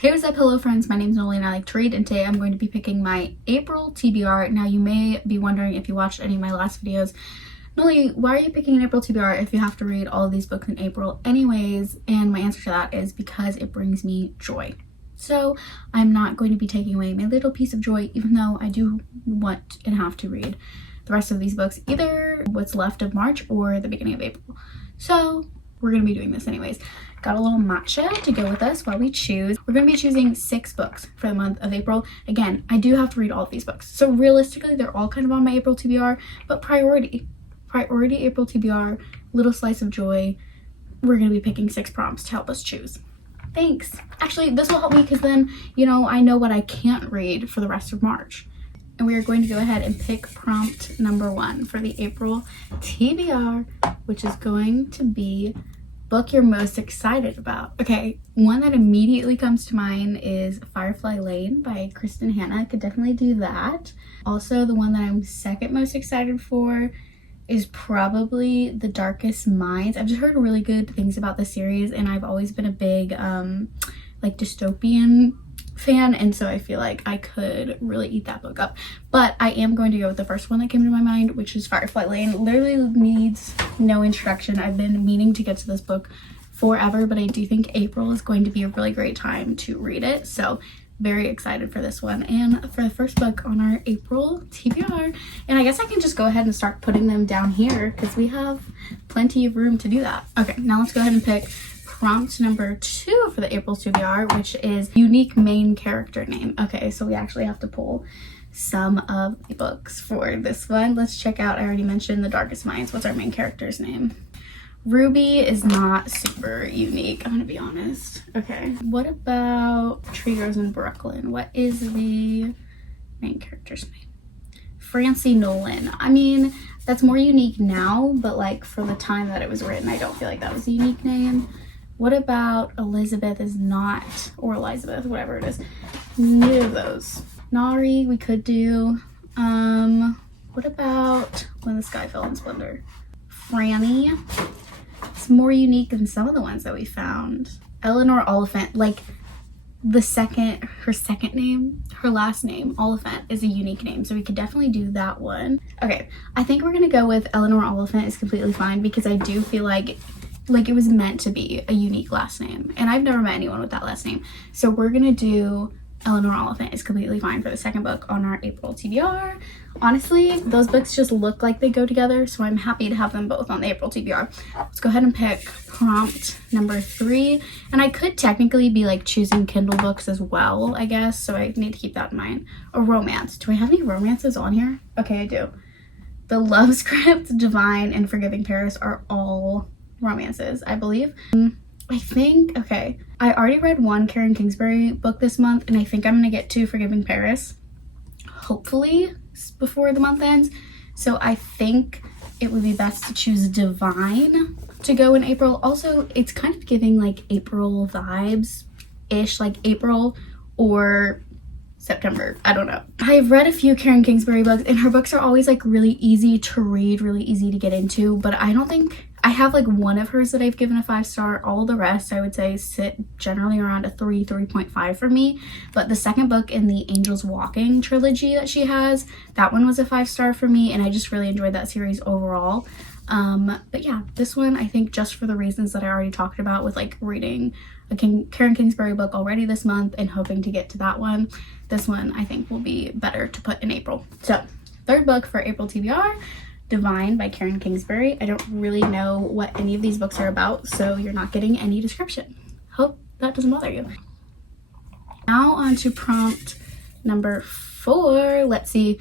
Hey, what's up? Hello friends, my name is Noli and I like to read, and today I'm going to be picking my April TBR. Now you may be wondering, if you watched any of my last videos, Noli, why are you picking an April TBR if you have to read all of these books in April anyways? And my answer to that is because it brings me joy. So I'm not going to be taking away my little piece of joy, even though I do want and have to read the rest of these books, either what's left of March or the beginning of April. So we're going to be doing this anyways. Got a little matcha to go with us while we choose. We're going to be choosing 6 books for the month of April. Again, I do have to read all of these books. So realistically, they're all kind of on my April TBR, but priority April TBR, little slice of joy. We're going to be picking 6 prompts to help us choose. Thanks. Actually, this will help me because then, I know what I can't read for the rest of March. And we are going to go ahead and pick prompt number 1 for the April TBR, which is going to be book you're most excited about. Okay, one that immediately comes to mind is Firefly Lane by Kristen Hanna. I could definitely do that. Also, the one that I'm second most excited for is probably The Darkest Minds. I've just heard really good things about the series, and I've always been a big dystopian fan, and so I feel like I could really eat that book up. But I am going to go with the first one that came to my mind, which is Firefly Lane. Literally needs no introduction. I've been meaning to get to this book forever, but I do think April is going to be a really great time to read it. So very excited for this one and for the first book on our April TBR. And I guess I can just go ahead and start putting them down here because we have plenty of room to do that. Okay, now let's go ahead and pick prompt number 2 for the April TBR, which is unique main character name. Okay, so we actually have to pull some of the books for this one. Let's check out, I already mentioned The Darkest Minds. What's our main character's name? Ruby is not super unique, I'm gonna be honest. Okay, what about Tree Grows in Brooklyn? What is the main character's name? Francie Nolan. I mean, that's more unique now, but like for the time that it was written, I don't feel like that was a unique name. What about Elizabeth is not, or Elizabeth, whatever it is. Neither of those. Nari, we could do. What about When the Sky Fell in Splendor? Franny. It's more unique than some of the ones that we found. Eleanor Oliphant, like her second name, her last name, Oliphant, is a unique name, so we could definitely do that one. Okay, I think we're gonna go with Eleanor Oliphant is completely fine because I do feel like it was meant to be a unique last name, and I've never met anyone with that last name. So we're gonna do Eleanor Oliphant is completely fine for the second book on our April TBR. Honestly, those books just look like they go together, so I'm happy to have them both on the April TBR. Let's go ahead and pick prompt number 3, and I could technically be like choosing Kindle books as well, I guess, so I need to keep that in mind. A romance. Do I have any romances on here? Okay, I do. The Love Script, Divine, and Forgiving Paris are all romances, I believe. I think, okay, I already read one Karen Kingsbury book this month, and I think I'm gonna get to Forgiving Paris, hopefully before the month ends. So I think it would be best to choose Divine to go in April. Also, it's kind of giving like April vibes-ish, like April or September, I don't know. I've read a few Karen Kingsbury books, and her books are always like really easy to read, really easy to get into, but I don't think I have like one of hers that I've given a 5-star. All the rest I would say sit generally around a 3.5 for me. But the second book in the Angels Walking trilogy that she has, that one was a 5-star for me, and I just really enjoyed that series overall. But yeah, this one I think just for the reasons that I already talked about with like reading a Karen Kingsbury book already this month and hoping to get to that one, this one I think will be better to put in April. So third book for April TBR, Divine by Karen Kingsbury. I don't really know what any of these books are about, so you're not getting any description. Hope that doesn't bother you. Now on to prompt number 4. Let's see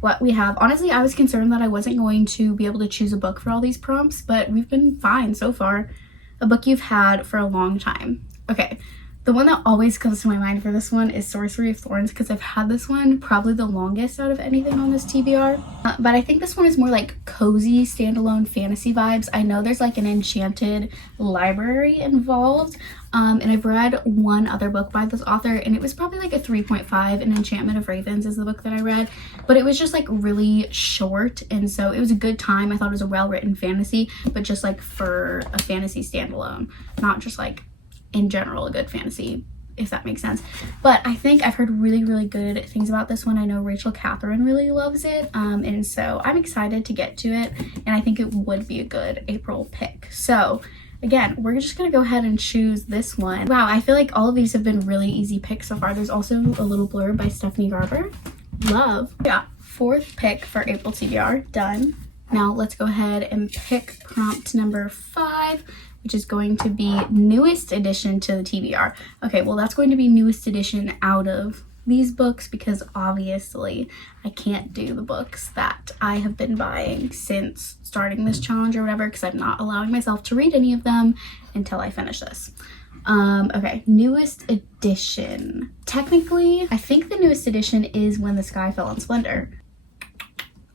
what we have. Honestly, I was concerned that I wasn't going to be able to choose a book for all these prompts, but we've been fine so far. A book you've had for a long time. Okay, the one that always comes to my mind for this one is Sorcery of Thorns, because I've had this one probably the longest out of anything on this TBR. But I think this one is more like cozy standalone fantasy vibes. I know there's like an enchanted library involved, and I've read one other book by this author, and it was probably like a 3.5. An Enchantment of Ravens is the book that I read, but it was just like really short, and so it was a good time. I thought it was a well-written fantasy, but just like for a fantasy standalone, not just like in general a good fantasy if that makes sense. But I think I've heard really, really good things about this one. I know Rachel Catherine really loves it, and so I'm excited to get to it, and I think it would be a good April pick. So again, we're just gonna go ahead and choose this one. Wow, I feel like all of these have been really easy picks so far. There's also a little blurb by Stephanie Garber. Love. Yeah, 4th pick for April TBR, done. Now let's go ahead and pick prompt number 5, which is going to be newest edition to the TBR. Okay, well that's going to be newest edition out of these books because obviously I can't do the books that I have been buying since starting this challenge or whatever, because I'm not allowing myself to read any of them until I finish this. Okay, newest edition. Technically, I think the newest edition is When the Sky Fell in Splendor.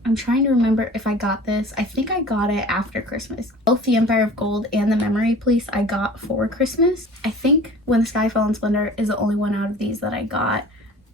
I'm trying to remember if I got this. I think I got it after Christmas. Both The Empire of Gold and The Memory Police I got for Christmas. I think When the Sky Fell in Splendor is the only one out of these that I got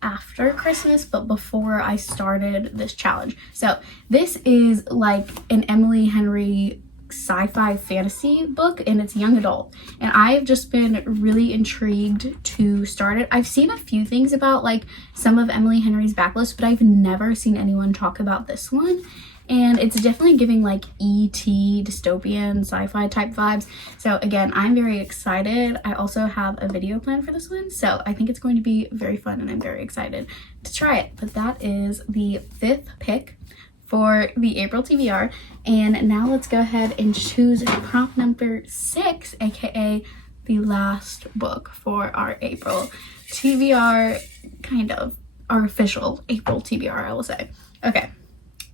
after Christmas, but before I started this challenge. So this is like an Emily Henry sci-fi fantasy book, and it's young adult, and I've just been really intrigued to start it. I've seen a few things about like some of Emily Henry's backlist, but I've never seen anyone talk about this one, and it's definitely giving like E.T. dystopian sci-fi type vibes. So again, I'm very excited. I also have a video plan for this one, so I think it's going to be very fun, and I'm very excited to try it. But that is the 5th pick for the April TBR, and now let's go ahead and choose prompt number 6, aka the last book for our April TBR, kind of our official April TBR, I will say. Okay,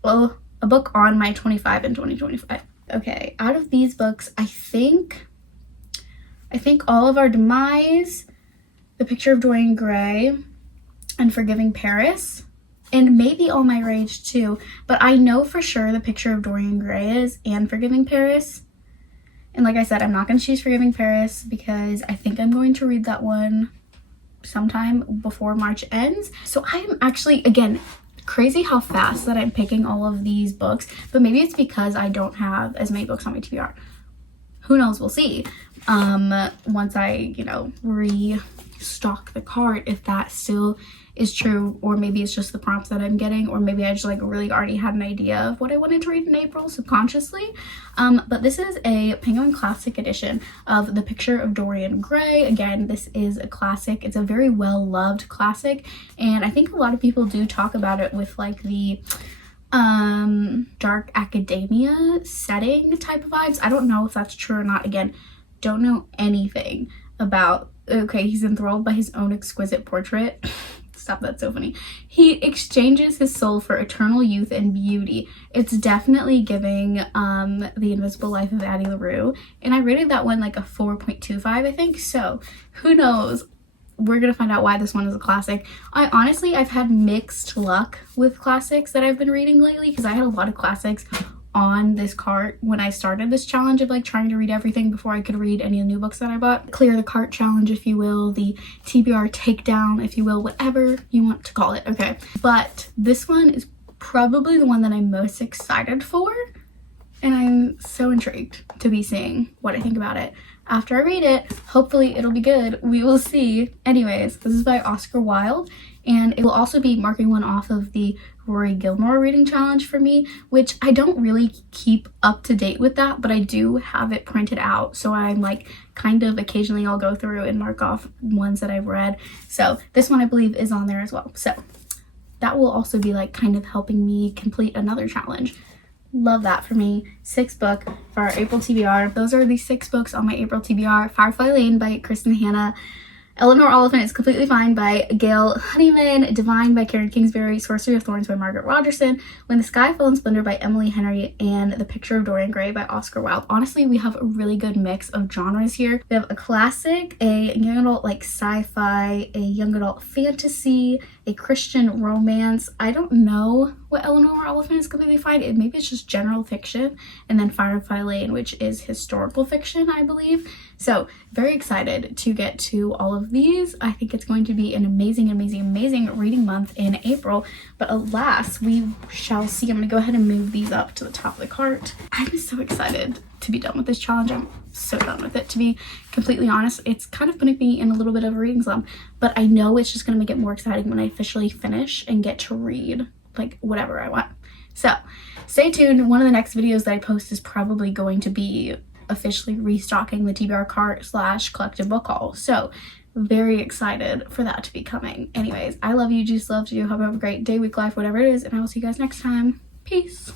well, a book on my 25 and 2025. Okay, out of these books, I think All of Our Demise, The Picture of Dorian Gray, and Forgiving Paris, and maybe All My Rage too, but I know for sure The Picture of Dorian Gray is, and Forgiving Paris. And like I said, I'm not going to choose Forgiving Paris because I think I'm going to read that one sometime before March ends. So I am actually, again, crazy how fast that I'm picking all of these books, but maybe it's because I don't have as many books on my TBR. Who knows? We'll see. Once I, restock the cart, if that still is true, or maybe it's just the prompts that I'm getting, or maybe I just like really already had an idea of what I wanted to read in April subconsciously. But this is a Penguin Classic edition of The Picture of Dorian Gray. Again, this is a classic. It's a very well-loved classic, and I think a lot of people do talk about it with like the dark academia setting type of vibes. I don't know if that's true or not. Again, don't know anything about, okay, he's enthralled by his own exquisite portrait. Stop, that's so funny. He exchanges his soul for eternal youth and beauty. It's definitely giving The Invisible Life of Addie LaRue, and I rated that one like a 4.25, I think. So who knows? We're gonna find out why this one is a classic. I've had mixed luck with classics that I've been reading lately, because I had a lot of classics on this cart when I started this challenge of like trying to read everything before I could read any of the new books that I bought. Clear the cart challenge, if you will, the TBR takedown, if you will, whatever you want to call it. Okay, but this one is probably the one that I'm most excited for, and I'm so intrigued to be seeing what I think about it after I read it. Hopefully it'll be good. We will see. Anyways, this is by Oscar Wilde, and it will also be marking one off of the Rory Gilmore reading challenge for me, which I don't really keep up to date with that, but I do have it printed out, so I'm like kind of occasionally I'll go through and mark off ones that I've read. So this one I believe is on there as well, so that will also be like kind of helping me complete another challenge. Love that for me. 6th book for our April TBR. Those are the 6 books on my April TBR. Firefly Lane by Kristen Hanna, Eleanor Oliphant is Completely Fine by Gail Honeyman, Divine by Karen Kingsbury, Sorcery of Thorns by Margaret Rogerson, When the Sky Fell in Splendor by Emily Henry, and The Picture of Dorian Gray by Oscar Wilde. Honestly, we have a really good mix of genres here. We have a classic, a young adult like sci-fi, a young adult fantasy, a Christian romance. I don't know what Eleanor Oliphant is Completely Fine. Maybe it's just general fiction, and then Firefly Lane, which is historical fiction, I believe. So very excited to get to all of these. I think it's going to be an amazing reading month in April, but alas, we shall see. I'm gonna go ahead and move these up to the top of the cart. I'm so excited to be done with this challenge. I'm so done with it. To be completely honest, it's kind of putting me in a little bit of a reading slump, but I know it's just going to make it more exciting when I officially finish and get to read like whatever I want. So stay tuned. One of the next videos that I post is probably going to be officially restocking the TBR cart / collective book haul. So very excited for that to be coming. Anyways, I love you, just love you. Hope you have a great day, week, life, whatever it is, and I will see you guys next time. Peace.